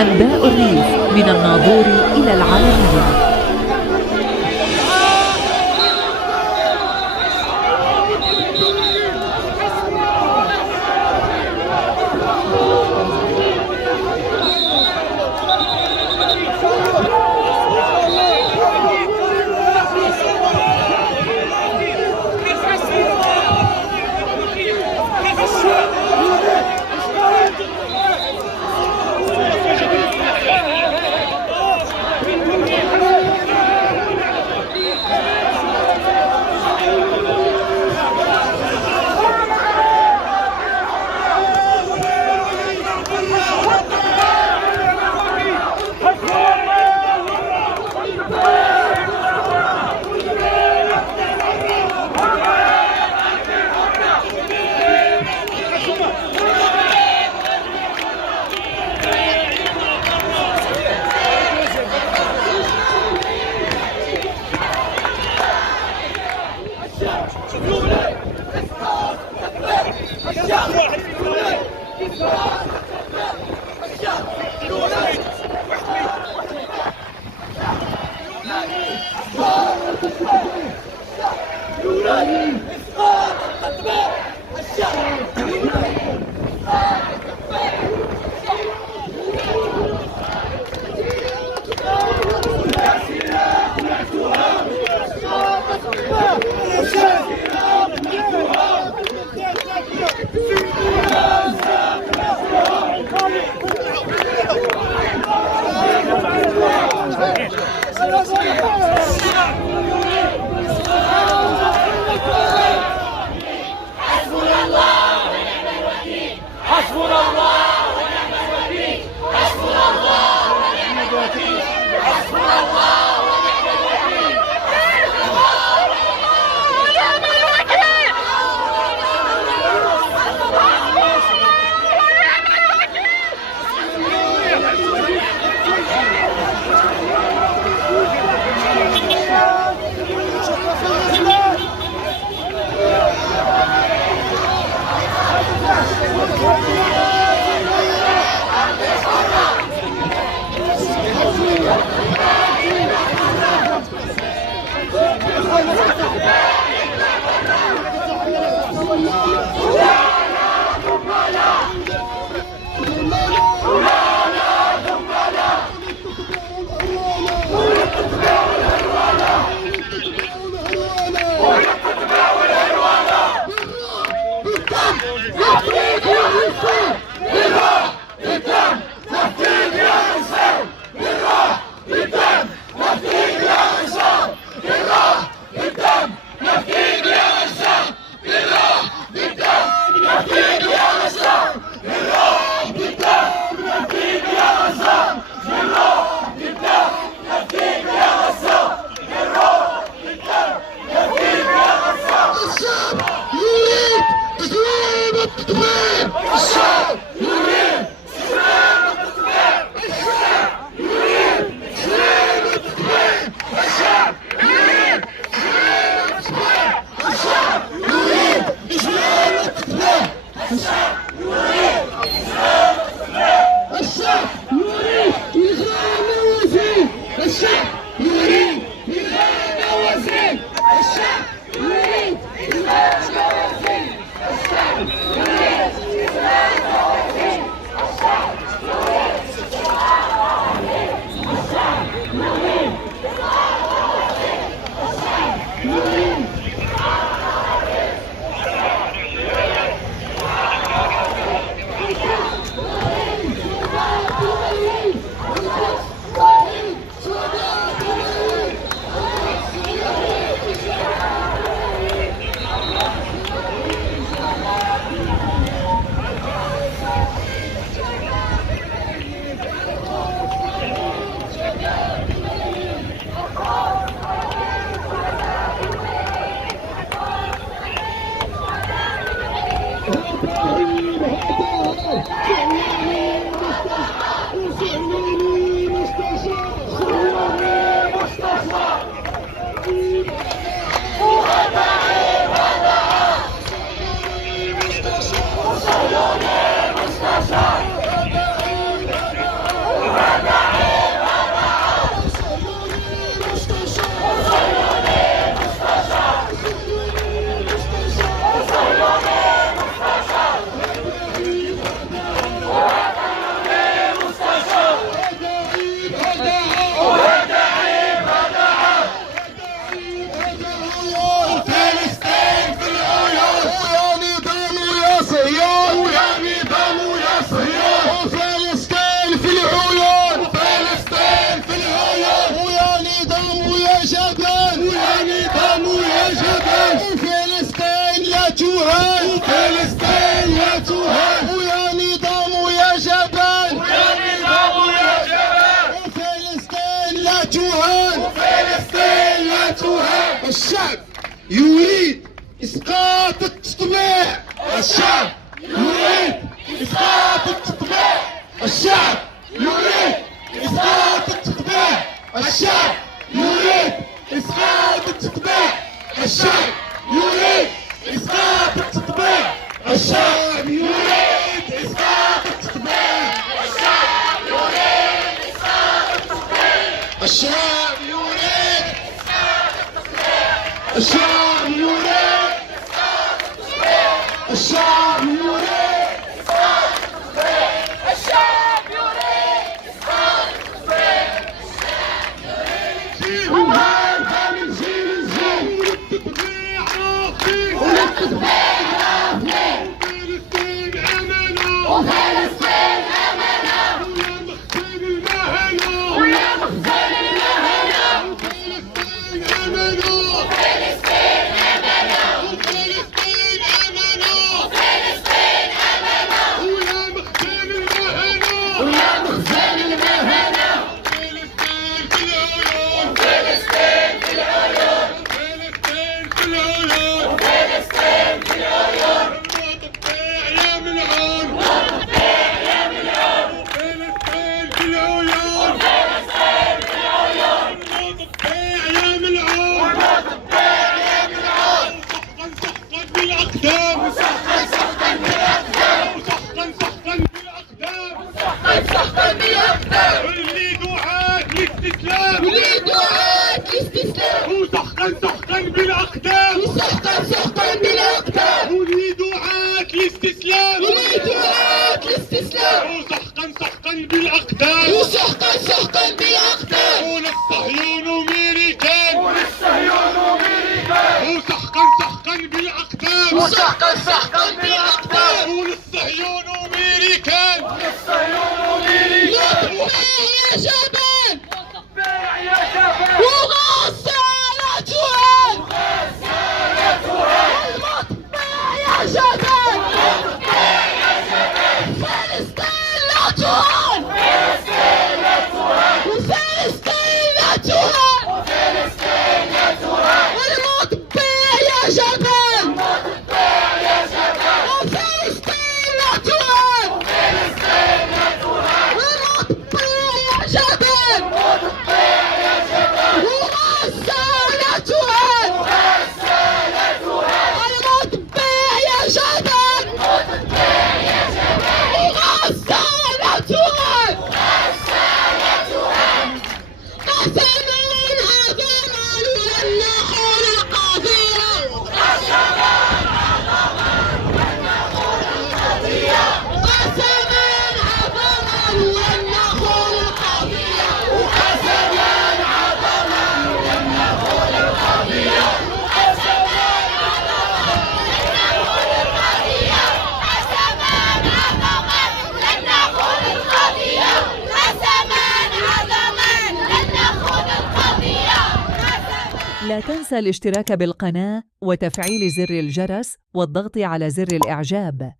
أنباء الريف من الناظور إلى العالمية. الشعب يريد إسقاط التطبيع. الشعب يريد إسقاط التطبيع. الشعب يريد إسقاط التطبيع. الشعب يريد إسقاط التطبيع. الشعب يريد إسقاط التطبيع. الشعب يريد إسقاط التطبيع. الشعب يريد إسقاط التطبيع. الشعب يريد إسقاط التطبيع. الشعب يريد إسقاط التطبيع. الشعب يريد إسقاط التطبيع. الشعب يريد إسقاط التطبيع. ونهارها من جيل لجيل والتطبيع رافض. والتطبيع رافض. وفلسطين أمانة. وفلسطين أمانة. ويا مخزن المهنة. ويا مخزن المهنة. وفلسطين أمانة. وفلسطين أمانة. وفلسطين أمانة. وفلسطين أمانة. ويا مخزن المهنة. ويا مخزن المهنة. فلسطين في العيون. فلسطين في العيون. فلسطين في العيون. فلسطين في العيون. التطبيع يا ملعون. التطبيع يا ملعون. فلسطين في العيون. فلسطين في العيون. التطبيع يا ملعون. التطبيع يا ملعون. سحقا سحقا بالأقدام. سحقا سحقا بالأقدام. سحقا سحقا بالأقدام. سحقا سحقا بالأقدام. واللي دعاة للاستسلام. واللي دعاة للاستسلام. وسحقا سحقا بالأقدام. وسحقا سحقا بالأقدام. واللي دعاة للاستسلام. واللي دعاة للاستسلام. وسحقا سحقا بالأقدام. وسحقا سحقا بالأقدام. والصهيون أمريكان. والصهيون أمريكان. وسحقا سحقا بالأقدام. وسحقا سحقا بالأقدام. والصهيون أمريكان. والصهيون أمريكان. يا جبل. يا جبل. وغسالتها. وغسالتها. المطبع يا جبل. المطبع يا جبل. فلسطين لا تهان. فلسطين لا تهان. وفلسطين لا تهان. وفلسطين لا تهان. المطبع يا جبل. المطبع يا جبل. وفلسطين لا تهان. وفلسطين لا تهان. المطبع يا جبل. المطبع يا جبل. وغسالتها. وغسالتها. المطبع يا جبل. المطبع يا جبل. وغسالتها. وغسالتها. قسما عظما لن نخون القضية. قسما عظما لن نخون القضية. قسما عظما لن نخون القضية. وقسما عظما لن نخون القضية. وقسما عظما لن نخون القضية. قسما عظما لن نخون القضية. لا تنسى الاشتراك بالقناة وتفعيل زر الجرس والضغط على زر الإعجاب.